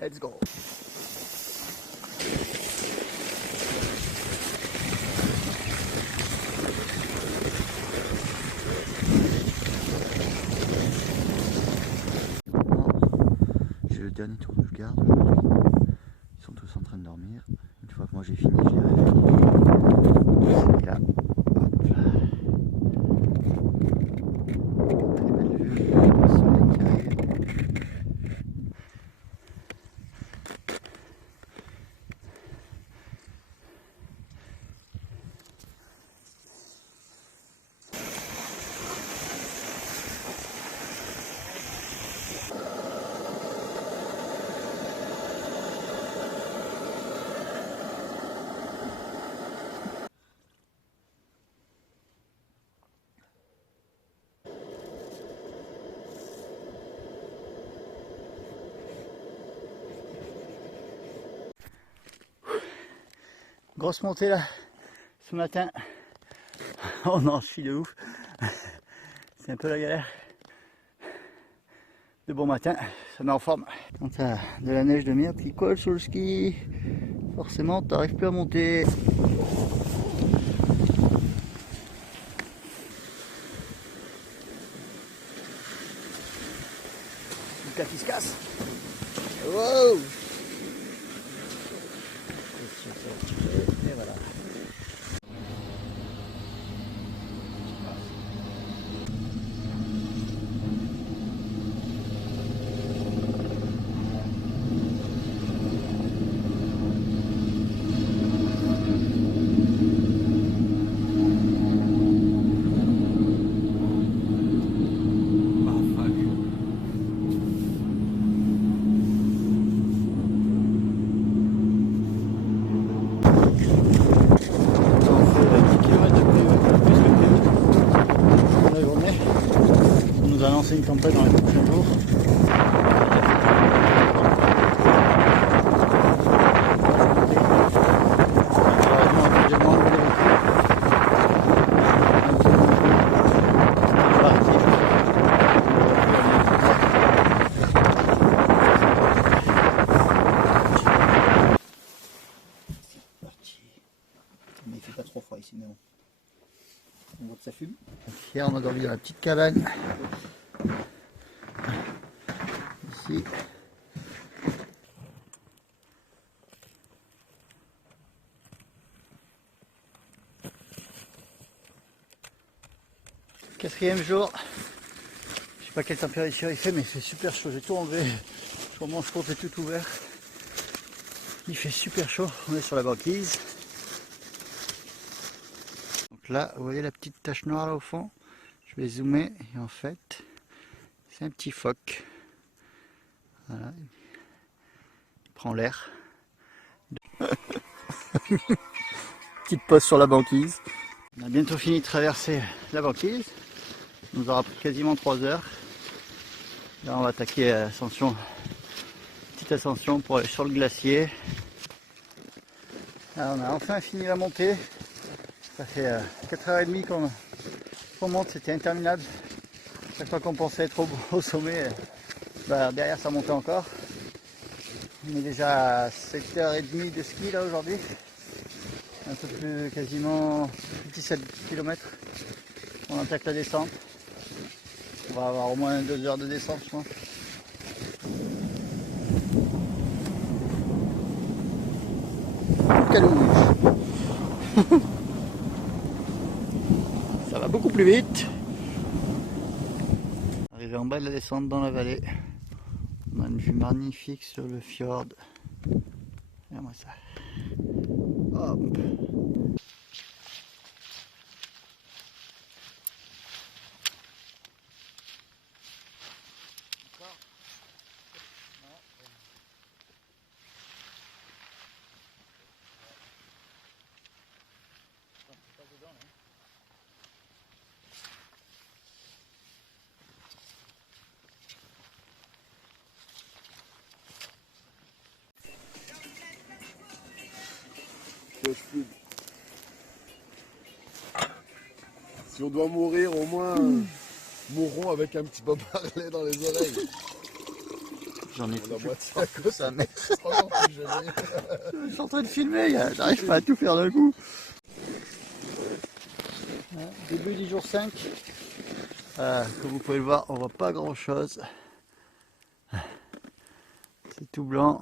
Let's go. J'ai le dernier tour de garde aujourd'hui. Ils sont tous en train de dormir. Une fois que moi j'ai fini, je les réveille. Et là, hop. Très belle vue, le soleil qui arrive. Grosse montée là, ce matin. Oh non, je suis de ouf. C'est un peu la galère. De bon matin, ça met en forme. Quand t'as de la neige de merde qui colle sur le ski, forcément t'arrives plus à monter. Le cas qui se casse. Wow! Et voilà. Une tempête dans les prochains jours. Mais il fait pas trop froid ici, mais bon. On voit que ça fume. Hier on a dormi dans la petite cabane. Ici. Quatrième jour. Je sais pas quelle température il fait, mais il fait super chaud. J'ai tout enlevé. Sur mon sport est tout ouvert. Il fait super chaud. On est sur la banquise. Donc là, vous voyez la petite tache noire là au fond. Je vais zoomer et en fait, c'est un petit phoque. Voilà. Il prend l'air. Petite pause sur la banquise. On a bientôt fini de traverser la banquise. Ça nous aura pris quasiment 3 heures. Là on va attaquer l'ascension. Petite ascension pour aller sur le glacier. Là, on a enfin fini la montée. Ça fait 4h30 qu'on monte, c'était interminable. Chaque fois qu'on pensait être au sommet, derrière ça montait encore. On est déjà à 7h30 de ski là aujourd'hui. Un peu plus, quasiment 17 km. On attaque la descente. On va avoir au moins 2 heures de descente, je pense. Calouche. Ça va beaucoup plus vite. Arrivé en bas de la descente dans la vallée. On a une vue magnifique sur le fjord. Regarde-moi ça. Hop. Si on doit mourir, au moins mourront avec un petit Bob Marley dans les oreilles. J'en ai La plus moitié à côté. ça, mais C'est encore plus joli. je suis en train de filmer, j'arrive pas à tout faire d'un coup. Début du jour 5. Comme vous pouvez le voir, on voit pas grand chose. C'est tout blanc.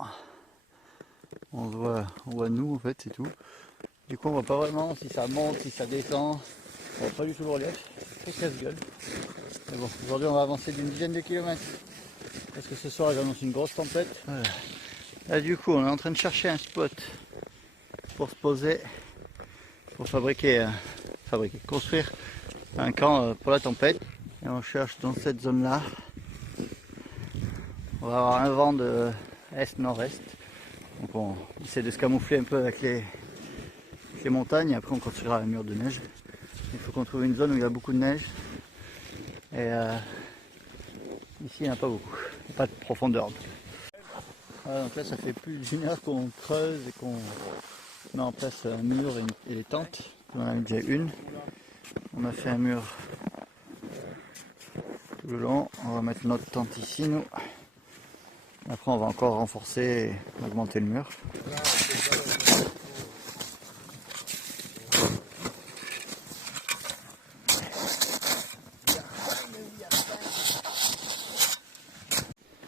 On voit nous en fait, c'est tout. Du coup on voit pas vraiment si ça monte, si ça descend. On voit pas du tout le relief. C'est très casse-gueule. Mais bon, aujourd'hui on va avancer d'une dizaine de kilomètres. Parce que ce soir j'annonce une grosse tempête. Voilà. Là du coup on est en train de chercher un spot pour se poser, pour construire un camp pour la tempête. Et on cherche dans cette zone là. On va avoir un vent de est-nord-est. Donc on essaie de se camoufler un peu avec les montagnes et après on construira un mur de neige. Il faut qu'on trouve une zone où il y a beaucoup de neige. Et ici il n'y en a pas beaucoup. Il n'y a pas de profondeur. Voilà, donc là ça fait plus d'une heure qu'on creuse et qu'on met en place un mur et les tentes. On en a mis déjà une. On a fait un mur tout le long. On va mettre notre tente ici nous. Après on va encore renforcer et augmenter le mur.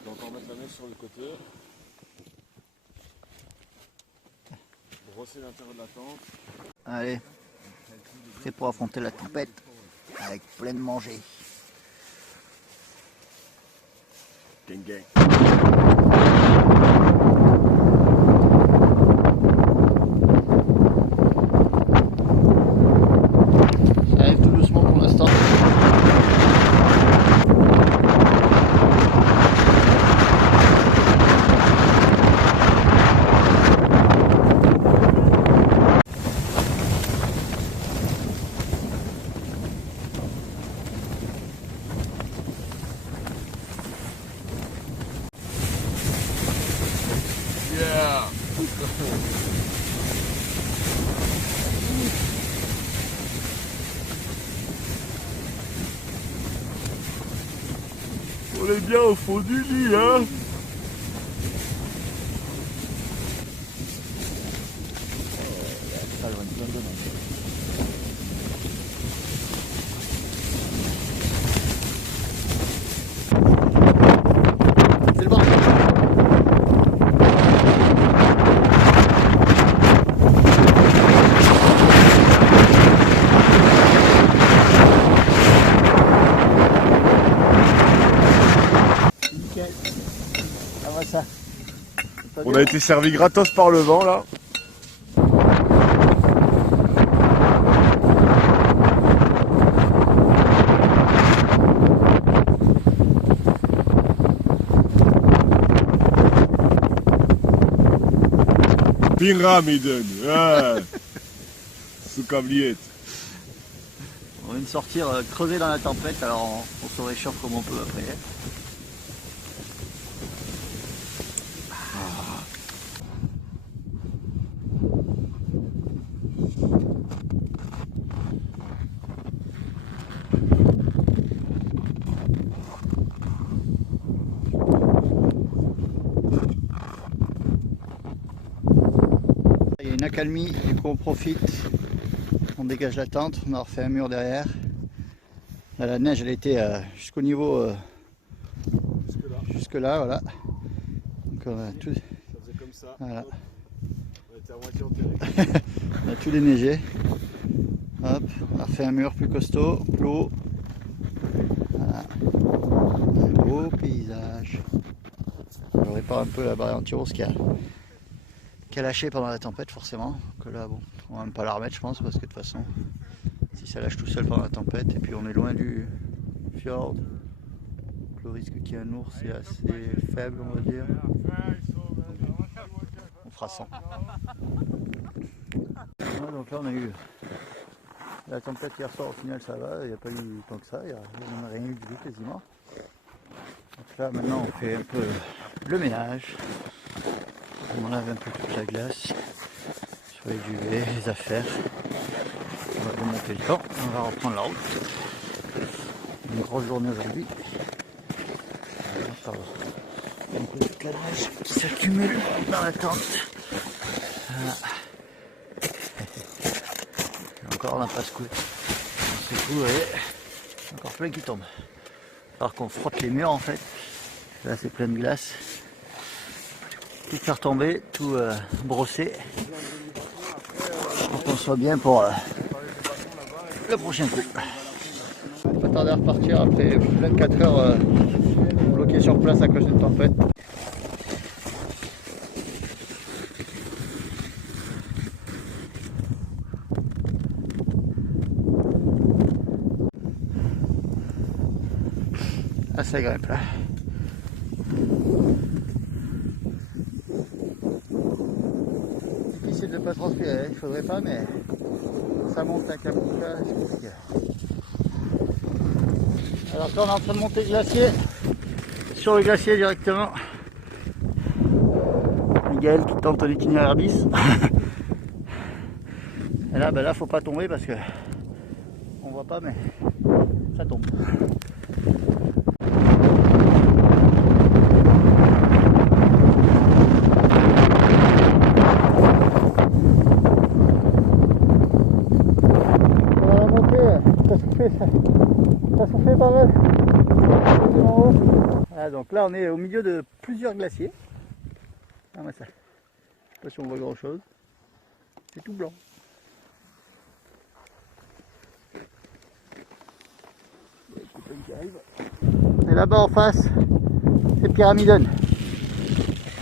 Donc on va mettre la neige sur le côté. Brosser l'intérieur de la tente. Allez, prêt pour affronter la tempête avec plein de manger. Gang gang. Ça arrive tout doucement pour l'instant. Yeah. On est bien au fond du lit, hein. C'est le vent. Nickel. Ça va ça. On a été servi gratos par le vent là. Pyramiden, ah. Sous cabliette. On vient de sortir creuser dans la tempête, alors on se réchauffe comme on peut après. Il y a une accalmie, du coup on profite, on dégage la tente, on a refait un mur derrière. Là, la neige elle était jusqu'au niveau, jusque là, voilà. Donc on a tout, Ça faisait comme ça. voilà. On était à moitié enterré. On a tout déneigé. Hop, on a refait un mur plus costaud, plus haut. Voilà. Un beau paysage. Je répare un peu la barrière anti-rose qui a lâché pendant la tempête forcément. Que là bon, on va même pas la remettre je pense parce que de toute façon si ça lâche tout seul pendant la tempête et puis on est loin du fjord, le risque qu'il y ait un ours est assez faible on va dire. On fera 100. Ouais, donc là on a eu la tempête hier soir, au final ça va, il n'y a pas eu tant que ça, il n'y en a rien eu du tout quasiment. Donc là maintenant on fait un peu le ménage, on enlève un peu toute la glace sur les duvets, les affaires. On va remonter le camp, on va reprendre la route. Une grosse journée aujourd'hui. Donc toute la neige qui s'accumule dans la tente. Voilà. Encore la passe-couille. C'est cool, vous voyez. Encore plein qui tombe. Alors qu'on frotte les murs en fait. Là c'est plein de glace. Tout faire tomber, tout brosser. Pour qu'on soit bien pour le prochain coup. Pas tarder à repartir après 24 heures bloqué sur place à cause d'une tempête. Ah, ça grimpe là. Difficile de ne pas transpirer, il faudrait pas, mais ça monte un cap, c'est compliqué. Alors là on est en train de monter le glacier, sur le glacier directement. Miguel qui tente l'itinéraire 10. Et là, ben là faut pas tomber parce que on voit pas mais ça tombe. Ça se fait pas mal. Voilà, donc là on est au milieu de plusieurs glaciers. Ah, mais ça, je sais pas si on voit grand chose. C'est tout blanc. Et là-bas en face, c'est Pyramiden.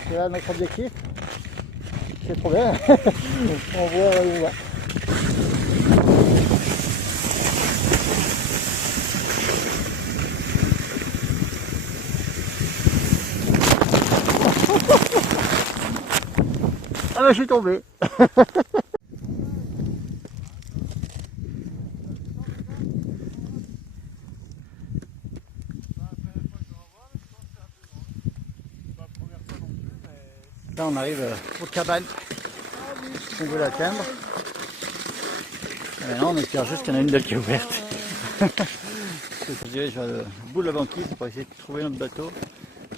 C'est là notre objectif. C'est trop bien. On voit où on va. Ah bah je suis tombé. Là on arrive aux cabanes. On veut l'atteindre. Et maintenant on espère juste qu'il y en a une d'elles qui est ouverte. Je dirige vers le bout de la banquise pour essayer de trouver notre bateau.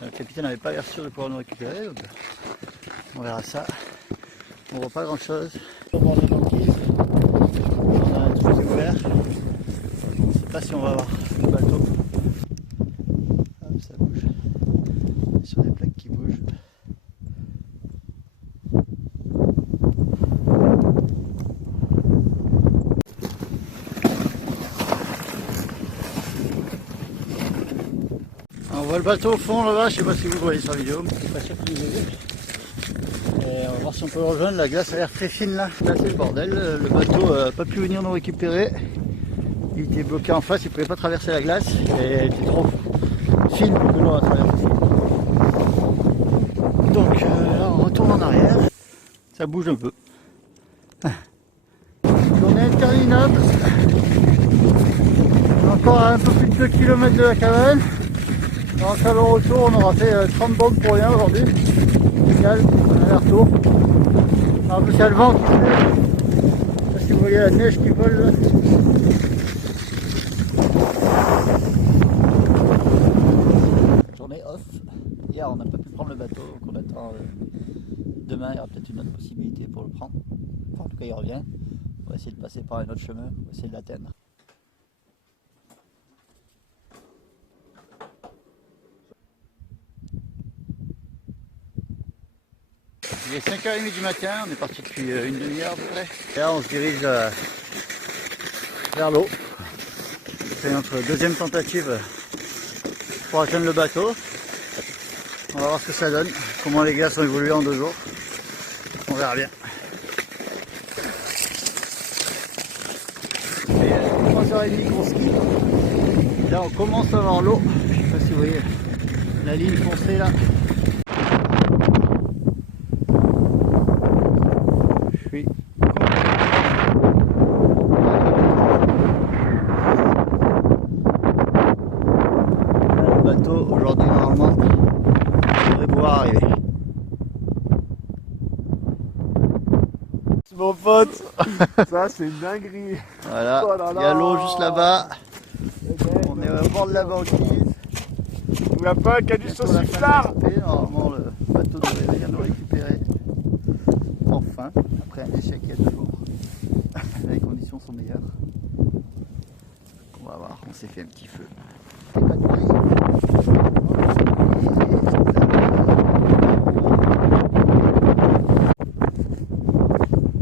Le capitaine n'avait pas l'air sûr de pouvoir nous récupérer. Donc on verra ça. On voit pas grand chose. On bord de la banquise. On a un truc ouvert. Je ne sais pas si on va avoir le bateau. Hop, ça bouge. Sur des plaques qui bougent. On voit le bateau au fond là-bas, je sais pas si vous le voyez sur la vidéo, je suis pas sûr que vous l'ayez vu. Et on va voir si on peut le rejoindre, la glace a l'air très fine là. Là c'est le bordel, le bateau n'a pas pu venir nous récupérer. Il était bloqué en face, il ne pouvait pas traverser la glace et elle était trop fine pour que l'on la traverse. Donc là on retourne en arrière, ça bouge un peu. Journée interminable, encore à un peu plus de 2 km de la cabane. En le retour, on aura fait 30 bornes pour rien aujourd'hui. Génial, on a retour. En plus, il y a le vent qui fait. Je sais pas si vous voyez la neige qui vole là. Journée off. Hier, on n'a pas pu prendre le bateau, donc on attend demain. Il y aura peut-être une autre possibilité pour le prendre. Enfin, en tout cas, il revient. On va essayer de passer par un autre chemin, on va essayer de l'atteindre. Il est 5h30 du matin, on est parti depuis une demi-heure à peu près. Et là on se dirige vers l'eau. C'est notre deuxième tentative pour atteindre le bateau. On va voir ce que ça donne, comment les glaces ont évolué en 2 jours. On verra bien. Et 3h30 qu'on skie. Là on commence à voir l'eau. Je sais pas si vous voyez la ligne foncée là. Aujourd'hui normalement on devrait pouvoir arriver. Mon pote, ça c'est une dinguerie. Voilà, Oh là là. il y a l'eau juste là-bas. On est au bord de la banquise. On n'a pas un qui a du Bientôt sauce la fin de la sifflard. journée. Normalement, le bateau devrait bien nous récupérer. Enfin, après un échec il y a 2 jours. Les conditions sont meilleures. On va voir, on s'est fait un petit feu. C'est pas de bruit.